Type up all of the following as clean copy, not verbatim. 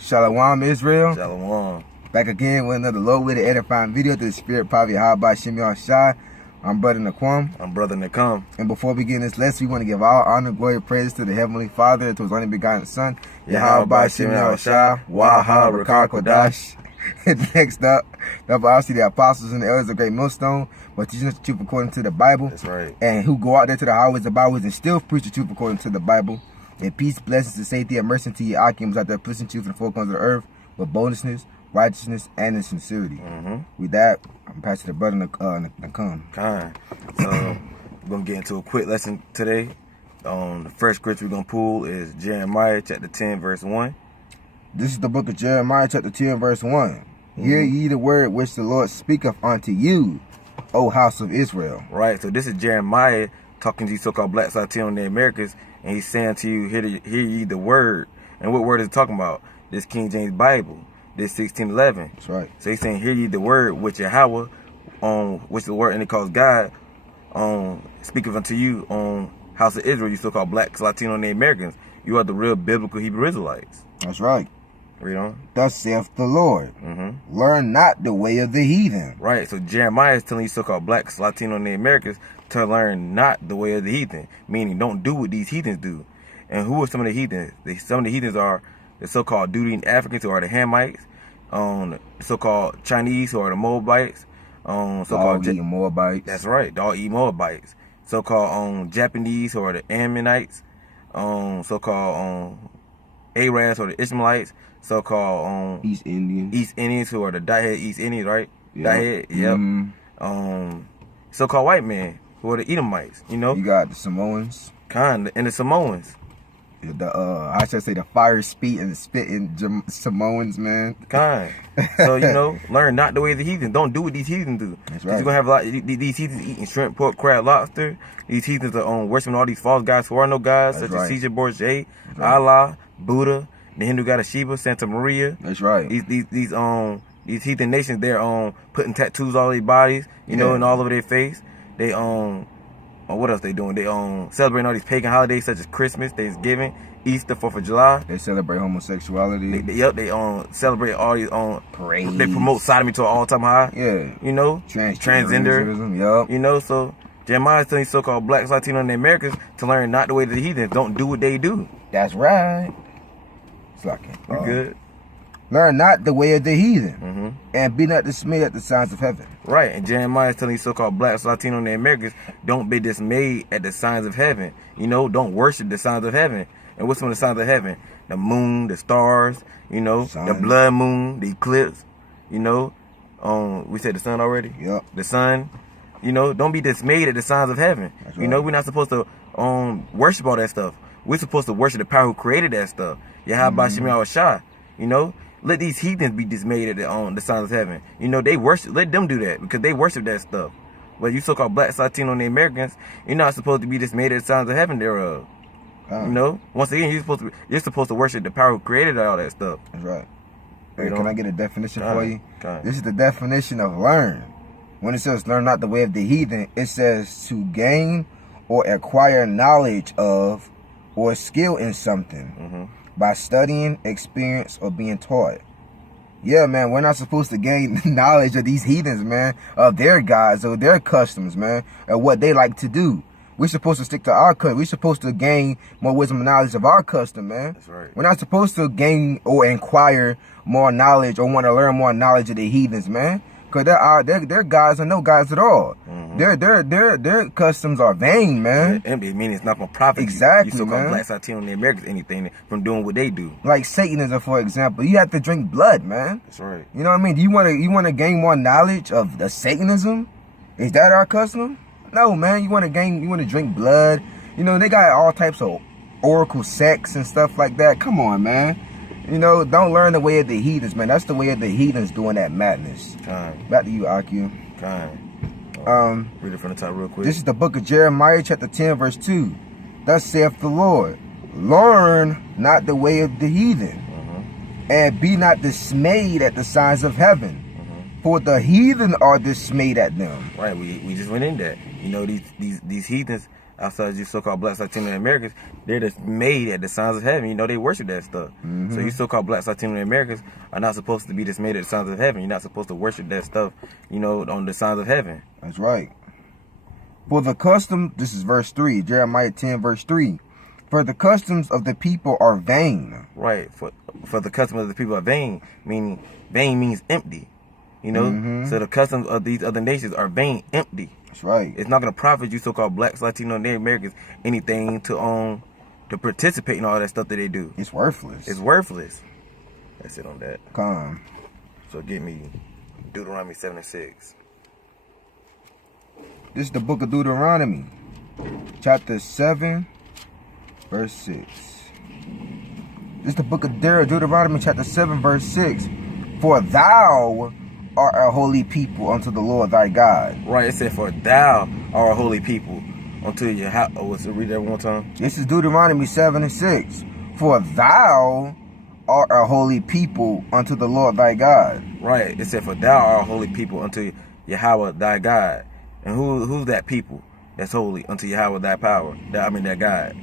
Shalom, Israel. Shalom. Back again with another low-witted edifying video through the spirit power of by Shimei Shai. I'm Brother Naquam. I'm Brother Nakam. And before we begin this lesson, we want to give all honor, glory, praise to the Heavenly Father and to His only begotten Son, Yahweh Shimei Shai, Waha Rakar Kodash. Next up, obviously the apostles and the elders of Great Millstone, but teaching us the truth according to the Bible. That's right. And who go out there to the highways and byways and still preach the truth according to the Bible. And peace, blessings, and safety, and mercy to your Akims out there pushing truth in the four corners of the earth with boldness, righteousness, and in sincerity. With that, I'm passing the brother Nakam. Kind. So we're gonna get into a quick lesson today. The first scripture we're gonna pull is Jeremiah chapter 10, verse 1. This is the book of Jeremiah chapter 10, verse 1. Hear ye the word which the Lord speaketh unto you, O house of Israel. Right. So this is Jeremiah talking to you so-called blacks out here in the Americas, and he's saying to you, hear ye the word. And what word is he talking about? This King James Bible, this 1611. That's right. So he's saying, hear ye the word which Yahweh, which the word, and it calls God, speaketh unto you, house of Israel, you so-called blacks, Latino, and Americans. You are the real biblical Hebrew Israelites. That's right. Read on. Thus saith the Lord, learn not the way of the heathen. Right. So Jeremiah is telling you so-called blacks, Latino, and Americans to learn not the way of the heathen, meaning don't do what these heathens do. And who are some of the heathens? Some of the heathens are the so-called Dudian Africans, who are the Hamites, the so-called Chinese, who are the Moabites, so-called dog-eating Moabites. That's right, dog-eating Moabites. So-called Japanese, who are the Ammonites, so-called Arabs, or the Ishmaelites, so-called East Indians, who are the Diehead East Indians, right? Yep. Diehead, so-called white men, who are the Edomites, you know? You got the Samoans. And the Samoans. I should say the fire spitting Samoans, man. So, you know, learn not the way of the heathen. Don't do what these heathens do. That's right. You're going to have a lot of these heathens eating shrimp, pork, crab, lobster. These heathens are worshiping all these false gods who are no gods, such as Caesar Borgia, Allah, Buddha, the Hindu god of Shiva, Santa Maria. That's right. These heathen nations, they're putting tattoos all over their bodies, you know, and all over their face. They what else they doing? They celebrating all these pagan holidays such as Christmas, Thanksgiving, Easter, 4th of July. They celebrate homosexuality. They celebrate all these parades. They promote sodomy to an all-time high. Yeah. You know? Transgender. Yup. You know, so Jeremiah is telling so-called blacks, Latino, and Americans to learn not the way of the heathens. Don't do what they do. That's right. You good? Learn not the way of the heathen, and be not dismayed at the signs of heaven. Right, and Jeremiah is telling you so-called blacks, Latino, and Americans, don't be dismayed at the signs of heaven. You know, don't worship the signs of heaven. And what's some of the signs of heaven? The moon, the stars, you know, the blood moon, the eclipse, you know. We said the sun already? Yep. The sun. You know, don't be dismayed at the signs of heaven. That's you know, we're not supposed to worship all that stuff. We're supposed to worship the power who created that stuff. Yahweh Shimei Shai. You know, let these heathens be dismayed at the signs of heaven. You know, they worship. Let them do that because they worship that stuff. But you so-called blacks, Latino, and Americans, you're not supposed to be dismayed at the signs of heaven thereof. You know, once again, you're supposed to worship the power who created all that stuff. That's right. Hey, can I get a definition for you? Okay. This is the definition of learn. When it says learn not the way of the heathen, it says to gain or acquire knowledge of or skill in something by studying, experience, or being taught. Yeah, man, we're not supposed to gain knowledge of these heathens, man, of their gods or their customs, man, or what they like to do. We're supposed to stick to our custom. We're supposed to gain more wisdom and knowledge of our custom, man. That's right. We're not supposed to gain or inquire more knowledge or want to learn more knowledge of the heathens, man. Because their gods are no gods at all. Their customs are vain, man. I mean, it's not going to profit exactly, you so-called blacks, Latino, and the Americans anything from doing what they do. Like Satanism, for example. You have to drink blood, man. That's right. You know what I mean? Do you want to gain more knowledge of the Satanism? Is that our custom? No, man. You want to drink blood. You know, they got all types of oracle sex and stuff like that. Come on, man. You know, don't learn the way of the heathens, man. That's the way of the heathens doing that madness. Back to you, Akio. Read it from the top real quick. This is the book of Jeremiah, chapter 10, verse 2. Thus saith the Lord, learn not the way of the heathen, and be not dismayed at the signs of heaven, for the heathen are dismayed at them. Right, we just went in that. You know, these heathens outside of these so-called blacks, Latinos, and Americans, they're just made at the signs of heaven. You know, they worship that stuff. Mm-hmm. So you so-called blacks, Latinos, and Americans are not supposed to be just made at the signs of heaven. You're not supposed to worship that stuff, you know, on the signs of heaven. That's right. For the custom, this is verse 3, Jeremiah 10, verse 3. For the customs of the people are vain. Right. For the customs of the people are vain, meaning vain means empty. You know? Mm-hmm. So the customs of these other nations are vain, empty. That's right. It's not going to profit you so-called blacks, Latinos, and Native Americans anything to participate in all that stuff that they do. It's worthless. It's worthless. That's it on that. Come. So get me Deuteronomy 7:6. This is the book of Deuteronomy, chapter 7, verse 6. This is the book of Deuteronomy, chapter 7, verse 6. For thou art a holy people unto the Lord thy God. Right, it said, for thou art a holy people unto your house. Oh, let's read that one more time. This is Deuteronomy 7 and 6. For thou art a holy people unto the Lord thy God. Right, it said, for thou art a holy people unto Yahweh thy God. And who's that people that's holy unto Yahweh thy power? That God.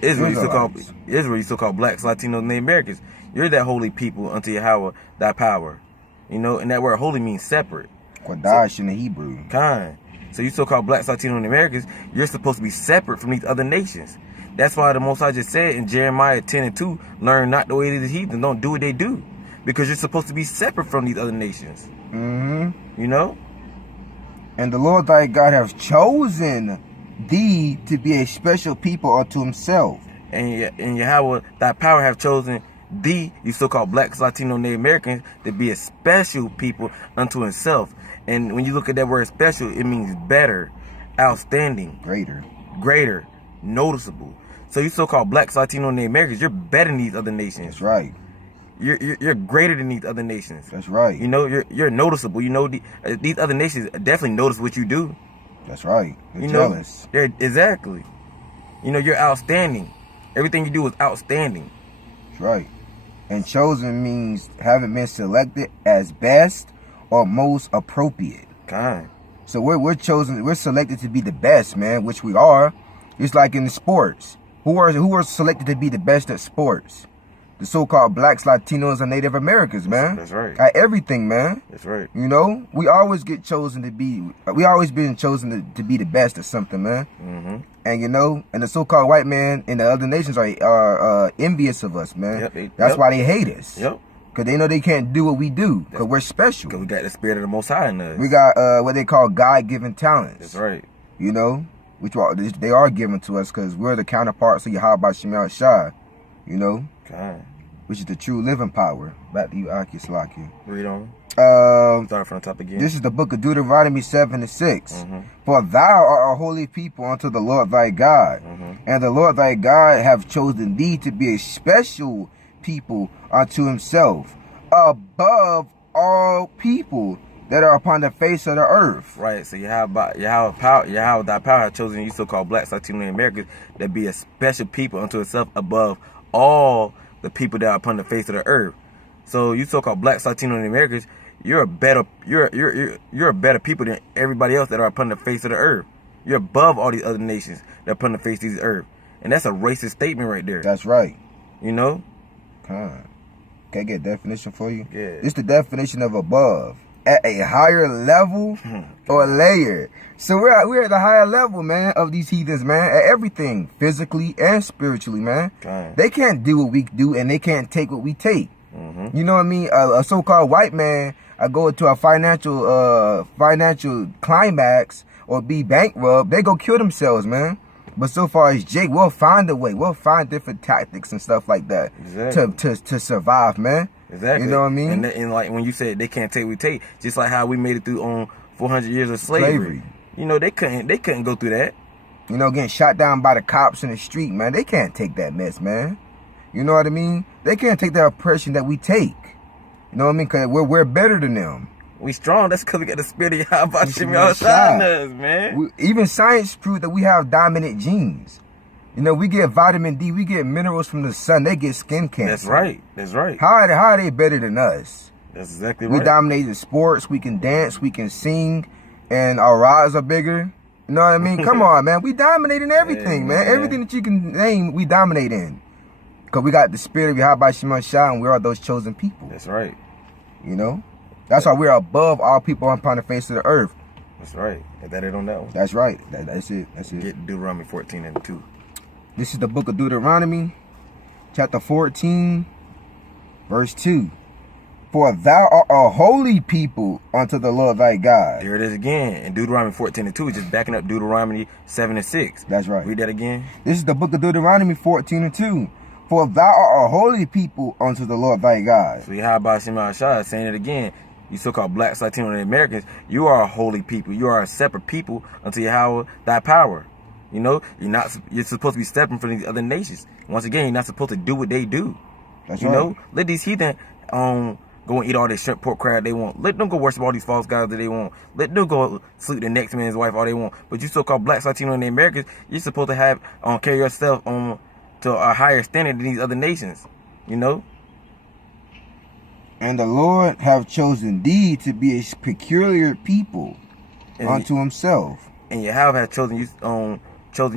Israel used to call blacks, Latinos, and Native Americans. You're that holy people unto Yahweh thy power. You know, and that word holy means separate. Kodash in the Hebrew. Kind. So you so-called blacks, Latinos, and Americans, you're supposed to be separate from these other nations. That's why the Most High just said in Jeremiah 10 and 2, learn not the way of the heathen, don't do what they do. Because you're supposed to be separate from these other nations. Mm-hmm. You know? And the Lord thy God hath chosen thee to be a special people unto himself. And Yahweh thy power have chosen thee, you so-called blacks, Latino, Native Americans, to be a special people unto himself. And when you look at that word special, it means better, outstanding, greater, noticeable. So you so-called blacks, Latino, Native Americans, you're better than these other nations. That's right. You're greater than these other nations. That's right. You know, you're noticeable. You know, these other nations definitely notice what you do. That's right. They're jealous. Exactly. You know, you're outstanding. Everything you do is outstanding. That's right. And chosen means having been selected as best or most appropriate. Kind. So we're chosen. We're selected to be the best, man, which we are. It's like in the sports. Who are selected to be the best at sports? The so-called blacks, Latinos, and Native Americans, man. That's right. At everything, man. That's right. You know, we always get chosen to be. We always been chosen to be the best at something, man. Mm-hmm. And you know, and the so-called white man in the other nations are envious of us, man. Yep, That's why they hate us. Yep. Because they know they can't do what we do. Because we're special. Because we got the spirit of the Most High in us. We got what they call God-given talents. That's right. You know, they are given to us because we're the counterparts of Yahweh Shemel Shah. You know. God. Which is the true living power. Back to you, Aki Slaki. Read on. Start from the top again. This is the book of Deuteronomy 7 and 6. Mm-hmm. For thou art a holy people unto the Lord thy God. Mm-hmm. And the Lord thy God have chosen thee to be a special people unto himself, above all people that are upon the face of the earth. Right. So Yahweh thy power have chosen you so-called blacks, Latinos, and Americans to be a special people unto itself above all the people that are upon the face of the earth. So you so-called blacks, Latinos, and Americans, you're a better people than everybody else that are upon the face of the earth. You're above all these other nations that are upon the face of the earth. And that's a racist statement right there. That's right. You know? Can I get a definition for you? Yeah. It's the definition of above. At a higher level or layer. So we're at the higher level, man, of these heathens, man. At everything, physically and spiritually, man. They can't do what we do, and they can't take what we take. Mm-hmm. You know what I mean? A so-called white man, I go into a financial climax or be bankrupt, they go kill themselves, man. But so far as Jake, we'll find a way. We'll find different tactics and stuff like that to survive, man. Exactly. You know what I mean? And like when you said they can't take what we take, just like how we made it through on 400 years of slavery. You know, they couldn't go through that. You know, getting shot down by the cops in the street, man. They can't take that mess, man. You know what I mean? They can't take the oppression that we take. You know what I mean? Because we're better than them. We strong. That's because we got the spirit of Yahweh Shemel Shah in us, man. Even science proved that we have dominant genes. You know, we get vitamin D, we get minerals from the sun. They get skin cancer. That's right. That's right. How are they better than us? That's exactly right. We dominate the sports. We can dance. We can sing. And our rods are bigger. You know what I mean? Come on, man. We dominate in everything, Hey, man. Everything that you can name, we dominate in. Because we got the spirit of Yahweh Shema Shah, and we are those chosen people. That's right. You know? That's why we're above all people upon the face of the earth. That's right. Is that it on that one? That's right. That's it. That's it. Get Deuteronomy 14:2. This is the book of Deuteronomy, chapter 14, verse 2. For thou art a holy people unto the Lord thy God. There it is again. And Deuteronomy 14:2 is just backing up Deuteronomy 7:6. That's right. Read that again. This is the book of Deuteronomy 14:2. For thou art a holy people unto the Lord thy God. So Yahweh Shema Shah is saying it again. You so-called blacks, Latino, and Americans, you are a holy people. You are a separate people unto Yahweh thy power. You know, you're supposed to be separate from these other nations. Once again, you're not supposed to do what they do. That's you right. know, let these heathen go and eat all this shrimp, pork, crab they want. Let them go worship all these false gods that they want. Let them go sleep the next man's wife all they want. But you so-called blacks, Latino, and Americans, you're supposed to have carry yourself to a higher standard than these other nations. You know. And the Lord have chosen thee to be a peculiar people unto himself. And Yahweh has chosen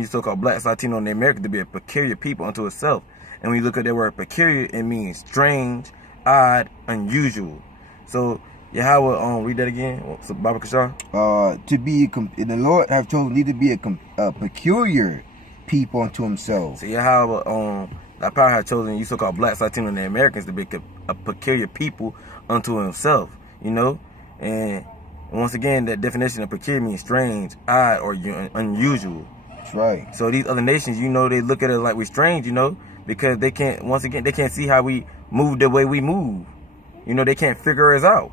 you so-called blacks, Latino, and Americans to be a peculiar people unto itself. And when you look at that word peculiar, it means strange, odd, unusual. So Yahweh, read that again. So Baba Kashar. The Lord have chosen thee to be a peculiar people unto himself. So Yahweh, that power has chosen you so-called blacks, Latino, and Americans to be a peculiar people unto himself. You know, and once again, that definition of peculiar means strange, odd, or unusual. That's right. So these other nations, you know, they look at us like we're strange, you know, because they can't. Once again, they can't see how we move the way we move. You know, they can't figure us out.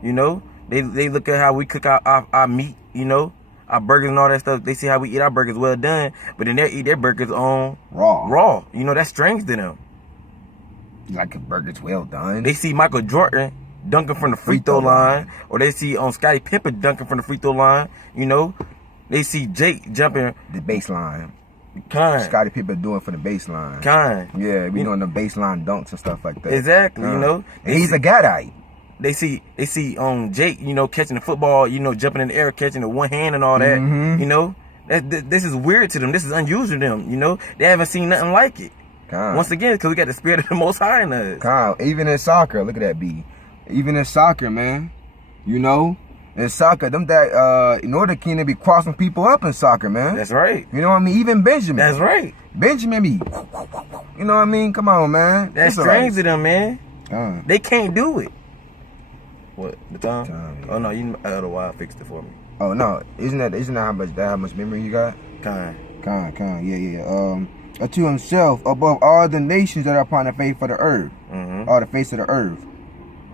You know, they look at how we cook our meat. You know, our burgers and all that stuff. They see how we eat our burgers well done, but then they eat their burgers on raw. You know, that's strange to them. You like a burger's well done. They see Michael Jordan dunking from the free throw line, or they see Scottie Pippen dunking from the free throw line. You know, they see Jake jumping the baseline. Scottie Pippen doing for the baseline. Yeah, we doing the baseline dunks and stuff like that. Exactly. You know, and he's a Gadite. They see Jake, you know, catching the football, you know, jumping in the air, catching it with one hand and all that. You know, this is weird to them. This is unusual to them. You know, they haven't seen nothing like it. Once again, because we got the spirit of the Most High in us. Even in soccer, look at that B. Even in soccer, man, you know, in soccer, in order to be crossing people up in soccer, man. That's right. You know what I mean? Even Benjamin. That's right. Benjamin be, you know what I mean? Come on, man. That's strange to them, man. They can't do it. What, the time? Yeah. Oh no, you I fixed it for me. Oh no, isn't that how much memory you got? Yeah. Unto himself above all the nations that are upon the face of the earth, or the face of the earth.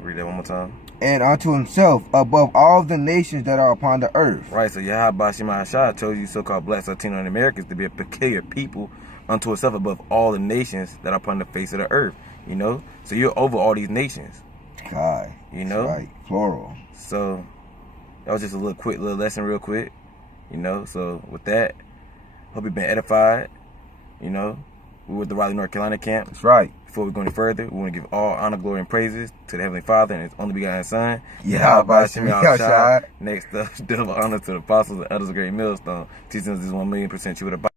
Read that one more time. And unto himself above all the nations that are upon the earth. Right. So Yahweh Shema Shah told you so-called blacks, Latino, and Americans to be a peculiar people unto itself above all the nations that are upon the face of the earth. You know, so you're over all these nations. God, you know, right, plural. So that was just a little lesson real quick, you know. So with that, hope you've been edified. You know, we were at the Raleigh, North Carolina camp. That's right. Before we go any further, we want to give all honor, glory, and praises to the Heavenly Father and His only begotten Son. Yahweh Shema Shah. Next up, double honor to the apostles and others of Great Millstone, teaching us this 1,000,000% true with the Bible.